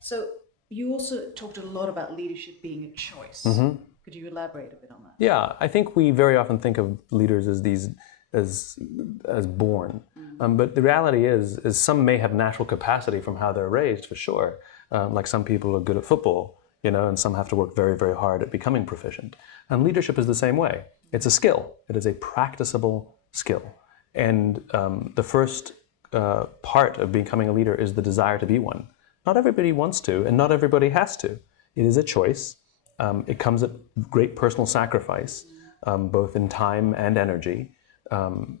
So you also talked a lot about leadership being a choice. Could you elaborate a bit on that? Yeah, I think we very often think of leaders as born, but the reality is some may have natural capacity from how they're raised, for sure. Like some people are good at football, and some have to work very, very hard at becoming proficient. And leadership is the same way. It's a skill. It is a practicable skill. And the first part of becoming a leader is the desire to be one. Not everybody wants to, and not everybody has to. It is a choice. It comes at great personal sacrifice, both in time and energy. When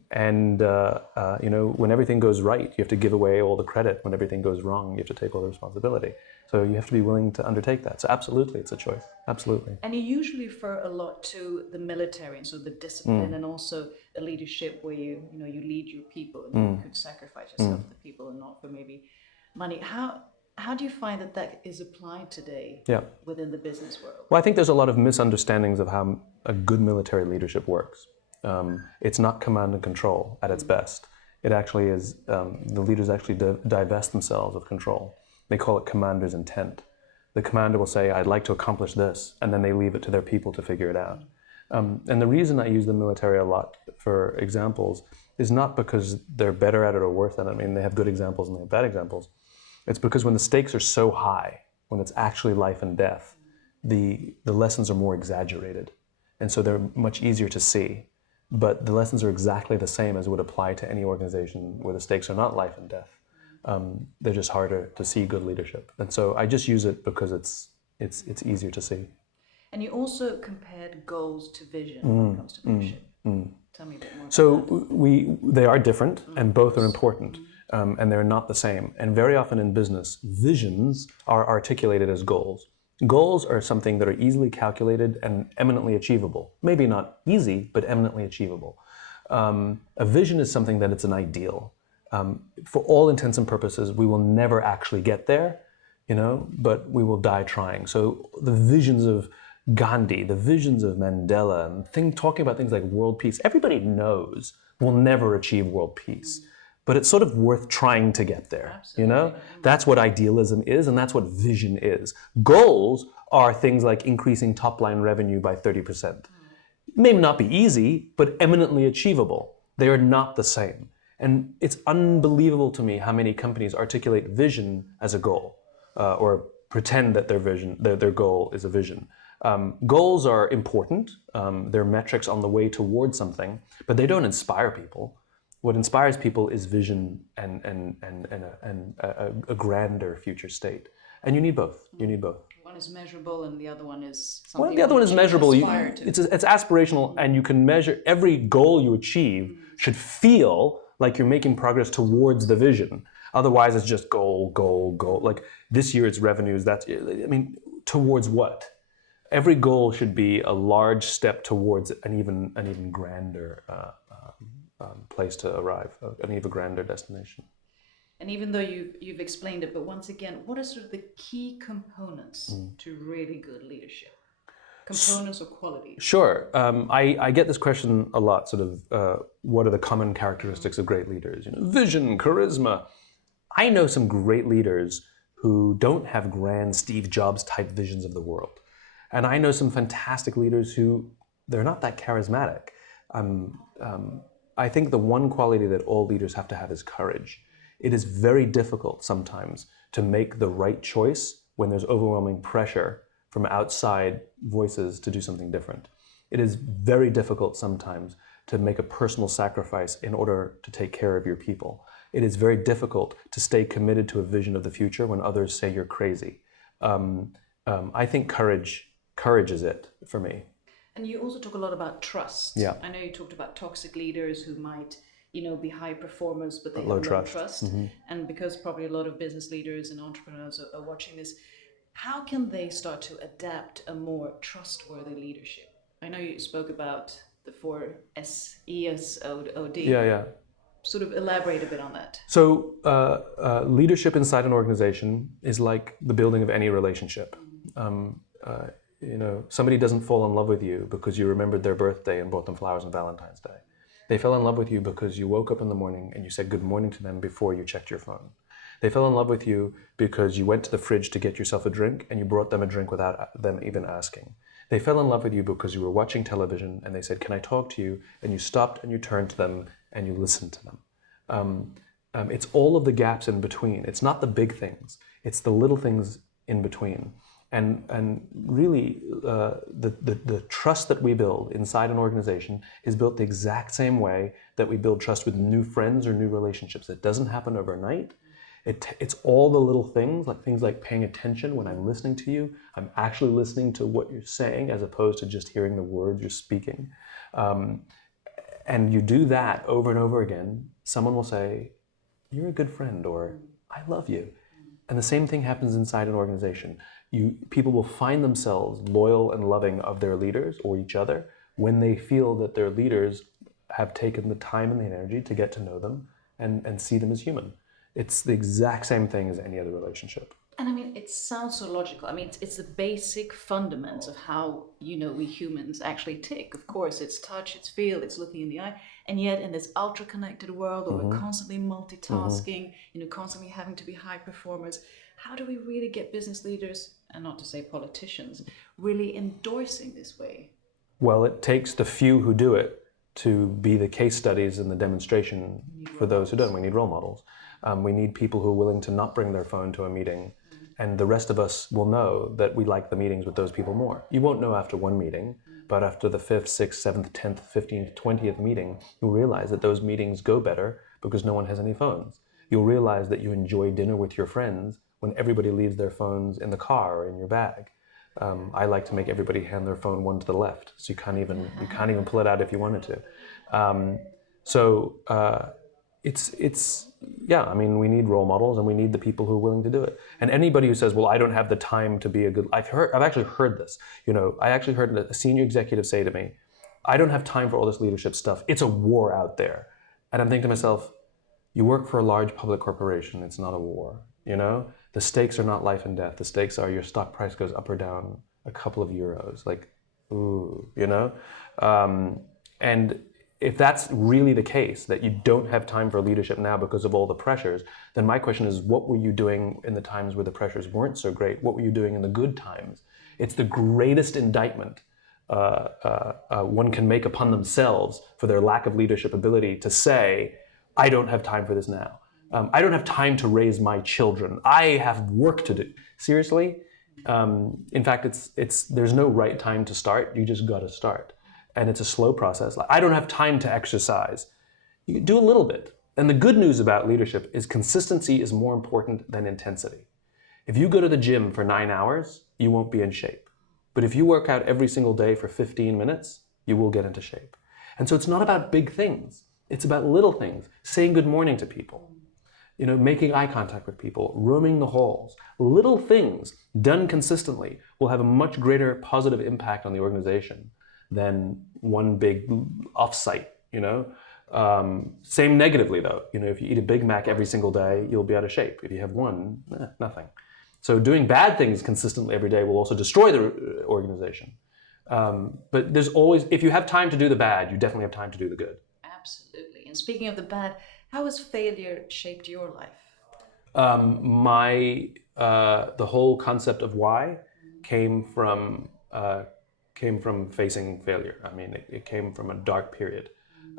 everything goes right, you have to give away all the credit. When everything goes wrong, you have to take all the responsibility. So you have to be willing to undertake that. So absolutely, it's a choice. Absolutely. And you usually refer a lot to the military, and so the discipline, and also a leadership where you lead your people, and you could sacrifice yourself for the people and not for maybe money. How do you find that is applied today within the business world? Well, I think there's a lot of misunderstandings of how a good military leadership works. It's not command and control at its best. It actually is, the leaders actually divest themselves of control. They call it commander's intent. The commander will say, I'd like to accomplish this, and then they leave it to their people to figure it out. And the reason I use the military a lot for examples is not because they're better at it or worse at it. I mean, they have good examples and they have bad examples. It's because when the stakes are so high, when it's actually life and death, the lessons are more exaggerated. And so they're much easier to see. But the lessons are exactly the same as would apply to any organization where the stakes are not life and death. They're just harder to see good leadership. And so I just use it because it's easier to see. And you also compared goals to vision when it comes to leadership. Tell me a bit more about that. They are different, and both are important. And they're not the same. And very often in business, visions are articulated as goals. Goals are something that are easily calculated and eminently achievable. Maybe not easy, but eminently achievable. A vision is something that it's an ideal. For all intents and purposes, we will never actually get there, but we will die trying. So the visions of Gandhi, the visions of Mandela, and talking about things like world peace, everybody knows we'll never achieve world peace. But it's sort of worth trying to get there, Absolutely. That's what idealism is, and that's what vision is. Goals are things like increasing top-line revenue by 30%. It may not be easy, but eminently achievable. They are not the same. And it's unbelievable to me how many companies articulate vision as a goal, or pretend that their goal is a vision. Goals are important. They're metrics on the way towards something, but they don't inspire people. What inspires people is vision and a grander future state. And you need both. You need both. One is measurable and the other one is something. Well, the other one is measurable. It's aspirational, and you can measure every goal you achieve should feel like you're making progress towards the vision. Otherwise, it's just goal. Like this year it's revenues. Towards what? Every goal should be a large step towards an even grander place to arrive, an even grander destination. And even though you've explained it, but once again, what are sort of the key components to really good leadership? Components or qualities? Sure. I get this question a lot, sort of, what are the common characteristics of great leaders? Vision, charisma. I know some great leaders who don't have grand Steve Jobs type visions of the world. And I know some fantastic leaders who, they're not that charismatic. I think the one quality that all leaders have to have is courage. It is very difficult sometimes to make the right choice when there's overwhelming pressure from outside voices to do something different. It is very difficult sometimes to make a personal sacrifice in order to take care of your people. It is very difficult to stay committed to a vision of the future when others say you're crazy. I think courage is it for me. And you also talk a lot about trust. Yeah. I know you talked about toxic leaders who might, be high performers, but they have low low trust. trust. And because probably a lot of business leaders and entrepreneurs are watching this, how can they start to adapt a more trustworthy leadership? I know you spoke about the 4 S, E, S, O, D. Yeah. Sort of elaborate a bit on that. So leadership inside an organization is like the building of any relationship. somebody doesn't fall in love with you because you remembered their birthday and bought them flowers on Valentine's Day. They fell in love with you because you woke up in the morning and you said good morning to them before you checked your phone. They fell in love with you because you went to the fridge to get yourself a drink and you brought them a drink without them even asking. They fell in love with you because you were watching television and they said, can I talk to you? And you stopped and you turned to them and you listened to them. It's all of the gaps in between. It's not the big things. It's the little things in between. And really, the trust that we build inside an organization is built the exact same way that we build trust with new friends or new relationships. It doesn't happen overnight. It's all the little things like paying attention when I'm listening to you. I'm actually listening to what you're saying as opposed to just hearing the words you're speaking. And you do that over and over again, someone will say, you're a good friend, or I love you. And the same thing happens inside an organization. People will find themselves loyal and loving of their leaders or each other when they feel that their leaders have taken the time and the energy to get to know them and see them as human. It's the exact same thing as any other relationship. And I mean, it sounds so logical. I mean, it's the basic fundamentals of how, we humans actually tick. Of course, it's touch, it's feel, it's looking in the eye. And yet in this ultra-connected world where we're constantly multitasking, constantly having to be high performers, how do we really get business leaders, and not to say politicians, really endorsing this way? Well, it takes the few who do it to be the case studies and the demonstration for those who don't. We need role models. We need people who are willing to not bring their phone to a meeting, and the rest of us will know that we like the meetings with those people more. You won't know after one meeting, but after the 5th, 6th, 7th, 10th, 15th, 20th meeting, you'll realize that those meetings go better because no one has any phones. You'll realize that you enjoy dinner with your friends when everybody leaves their phones in the car or in your bag. I like to make everybody hand their phone one to the left, so you can't even pull it out if you wanted to. I mean, we need role models and we need the people who are willing to do it. And anybody who says, well, I don't have the time to be a good, I've actually heard this. I actually heard a senior executive say to me, I don't have time for all this leadership stuff. It's a war out there. And I'm thinking to myself, you work for a large public corporation. It's not a war, The stakes are not life and death. The stakes are your stock price goes up or down a couple of euros. And if that's really the case, that you don't have time for leadership now because of all the pressures, then my question is, what were you doing in the times where the pressures weren't so great? What were you doing in the good times? It's the greatest indictment one can make upon themselves for their lack of leadership ability to say, I don't have time for this now. I don't have time to raise my children. I have work to do. Seriously? In fact, there's no right time to start. You just got to start. And it's a slow process. I don't have time to exercise. You do a little bit. And the good news about leadership is consistency is more important than intensity. If you go to the gym for 9 hours, you won't be in shape. But if you work out every single day for 15 minutes, you will get into shape. And so it's not about big things. It's about little things. Saying good morning to people. Making eye contact with people, roaming the halls. Little things done consistently will have a much greater positive impact on the organization than one big offsite, Same negatively though, if you eat a Big Mac every single day, you'll be out of shape. If you have one, nothing. So doing bad things consistently every day will also destroy the organization. But there's always, if you have time to do the bad, you definitely have time to do the good. Absolutely. And speaking of the bad, how has failure shaped your life? The whole concept of why came from facing failure. I mean, it came from a dark period.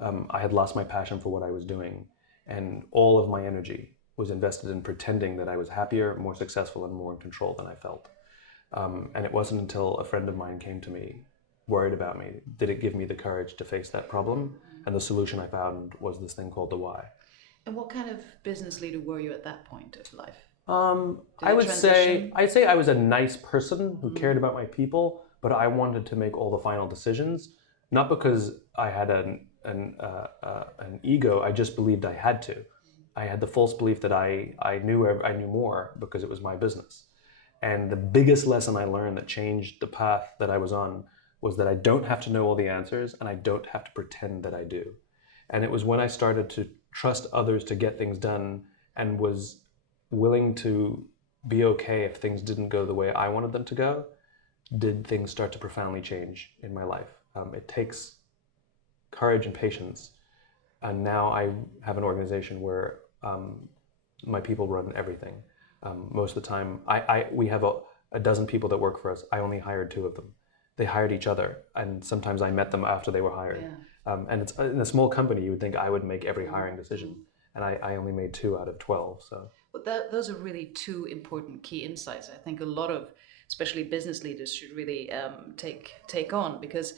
I had lost my passion for what I was doing, and all of my energy was invested in pretending that I was happier, more successful, and more in control than I felt. And it wasn't until a friend of mine came to me, worried about me, did it give me the courage to face that problem. And the solution I found was this thing called the why. And what kind of business leader were you at that point of life? I'd say I was a nice person who cared about my people, but I wanted to make all the final decisions, not because I had an ego. I just believed I had to. I had the false belief that I knew more because it was my business. And the biggest lesson I learned that changed the path that I was on was that I don't have to know all the answers, and I don't have to pretend that I do. And it was when I started to trust others to get things done and was willing to be okay if things didn't go the way I wanted them to go, did things start to profoundly change in my life. It takes courage and patience. And now I have an organization where my people run everything. Most of the time, we have a dozen people that work for us. I only hired 2 of them. They hired each other, and sometimes I met them after they were hired. Yeah. And it's in a small company, you would think I would make every hiring decision, and I only made 2 out of 12. So, but those are really 2 important key insights. I think a lot of, especially business leaders, should really take on, because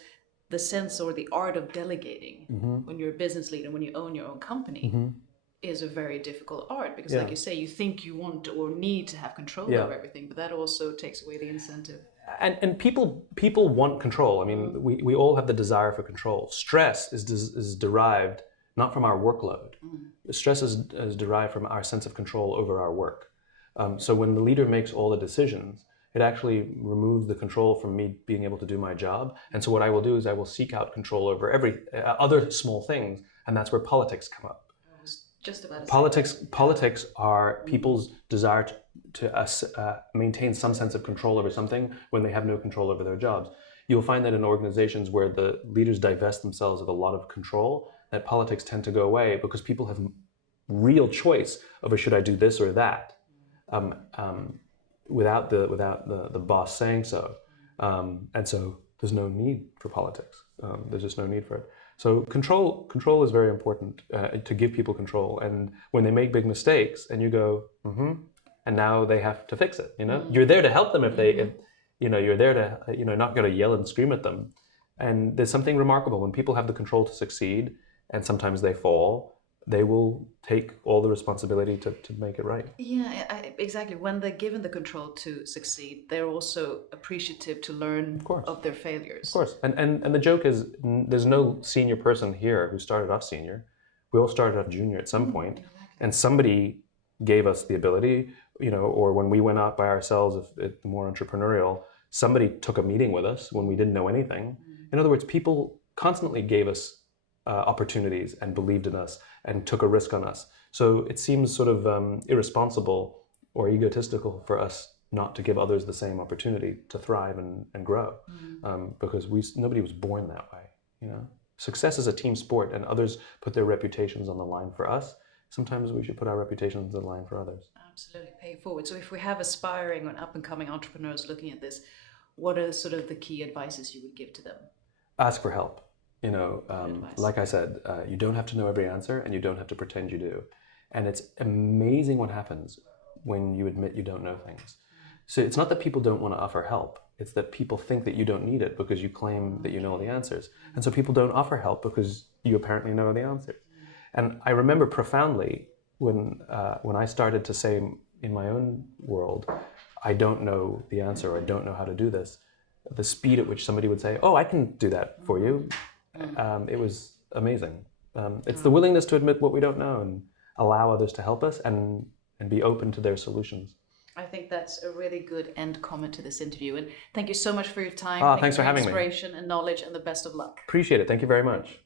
the sense or the art of delegating when you're a business leader, when you own your own company, is a very difficult art, because like you say, you think you want or need to have control over everything, but that also takes away the incentive. And people want control. I mean, we all have the desire for control. Stress is derived not from our workload. Stress is derived from our sense of control over our work. So when the leader makes all the decisions, it actually removes the control from me being able to do my job. And so what I will do is I will seek out control over every other small things, and that's where politics come up. Just about politics are people's desire to maintain some sense of control over something when they have no control over their jobs. You'll find that in organizations where the leaders divest themselves of a lot of control, that politics tend to go away because people have real choice over should I do this or that, without the boss saying so. And so there's no need for politics. There's just no need for it. So control is very important, to give people control. And when they make big mistakes, and you go, and now they have to fix it. You're there to help them if you're there to not going to yell and scream at them. And there's something remarkable when people have the control to succeed, and sometimes they fall. They will take all the responsibility to make it right. Yeah, exactly. When they're given the control to succeed, they're also appreciative to learn of their failures. Of course. And the joke is, there's no senior person here who started off senior. We all started off junior at some point. Exactly. And somebody gave us the ability, or when we went out by ourselves, if it's more entrepreneurial, somebody took a meeting with us when we didn't know anything. In other words, people constantly gave us opportunities and believed in us and took a risk on us. So it seems sort of irresponsible or egotistical for us not to give others the same opportunity to thrive and grow, because nobody was born that way. Success is a team sport, and others put their reputations on the line for us. Sometimes we should put our reputations on the line for others. Absolutely, pay it forward. So if we have aspiring and up-and-coming entrepreneurs looking at this, what are sort of the key advices you would give to them? Ask for help. Like I said, you don't have to know every answer, and you don't have to pretend you do. And it's amazing what happens when you admit you don't know things. So it's not that people don't want to offer help. It's that people think that you don't need it because you claim that you know all the answers. And so people don't offer help because you apparently know the answers. And I remember profoundly when I started to say in my own world, I don't know the answer, or I don't know how to do this, the speed at which somebody would say, oh, I can do that for you. It was amazing. It's the willingness to admit what we don't know and allow others to help us and be open to their solutions. I think that's a really good end comment to this interview. And thank you so much for your time. Thanks for having me. Inspiration and knowledge, and the best of luck. Appreciate it. Thank you very much.